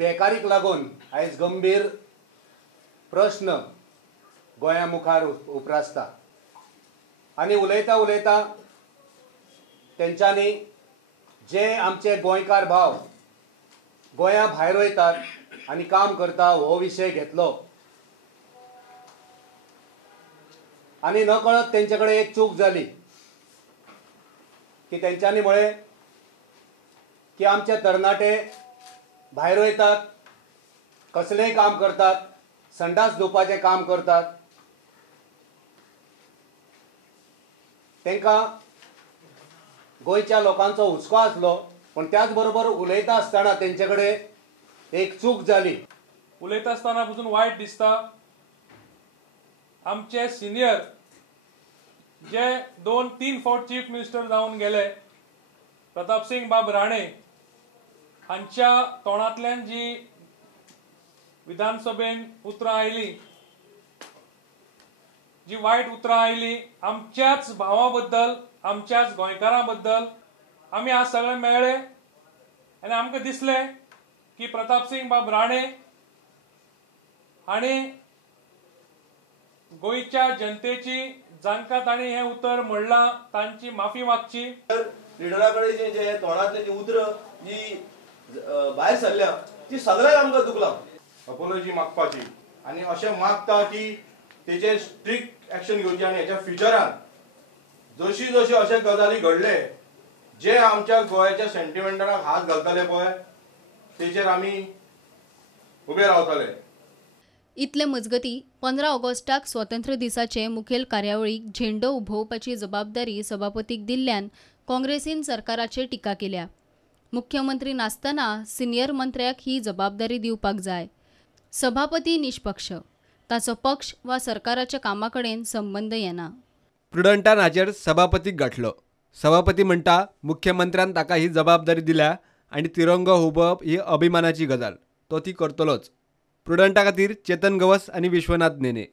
बेकारीक लागून आयज गंभीर प्रश्न गोंया मुखार उपरासता आनी उलयता उलयता तेंच्यांनी जे आमचे गोंयकार भाव गोंया भायर वयतात आनी काम करता हो विशय घेतलो आनी नकळत तेंचे कडेन एक चूक जाली की तेंच्यांनी म्हळें की आमचे तरणाटे भायर वयतात, कसलेंय काम करतात, संडास धुवपाचें काम करतात, तांकां गोंयच्या लोकांचो हुस्को आसलो, पण त्याच बरोबर उलयता आसतना तेंचे कडेन एक चूक जाली. उलयता आसतना पसून वायट दिसता. आमचे सिनियर जे 2-3 फावट चीफ मिनिस्टर जावन गेले, प्रतापसिंग बाब राणे हांच्या तोंडांतल्यान जी विधानसभेन उतरां आयली, जी वायट उतरां आयली आमच्याच भावां बद्दल, आमच्याच गोंयकारां बद्दल, आमी आज सगळे मेळ्ळे आनी आमकां दिसलें की प्रतापसिंग बाब राणे हांणी गोंयच्या जनतेची जांकां तांणी हें उतर म्हणलां तांची माफी मागची. लिडरा कडेन जे तोंडांतले जी उतरां जी भायर सरल्या ती सगळ्यांक आमकां दुखलां. अपॉलॉजी मागपाची आनी अशें मागता की तेजेर स्ट्रिक्ट एक्शन घेवची आनी हेच्या फ्युचरान जशी जशी अशे गजाली घडले जे आमच्या गोंयच्या सेंटिमेंटाक हात घालतले पळय तेजेर आमी उबे रावतले. इतले मजगती 15 ऑगस्टाक स्वातंत्र्य दिसाचे मुखेल कार्यावळीक झेंडो उभोवपाची जबाबदारी सभापतीक दिल्ल्यान काँग्रेसीन सरकाराचेर टिका केल्या. मुख्यमंत्री नासतना सिनियर मंत्र्याक ही जबाबदारी दिवपाक जाय. सभापती निष्पक्ष, ताचो पक्ष वा सरकाराच्या कामाकडेन संबंध येना. प्रुडंटान हाचेर सभापतीक गाठलो. सभापती म्हणटा मुख्यमंत्र्यान ताका ही जबाबदारी दिल्या आनी तिरंगो हुबप ही अभिमानाची गजाल, तो ती करतलोच. प्रुडंटा खातीर चेतन गवस आनी विश्वनाथ नेने.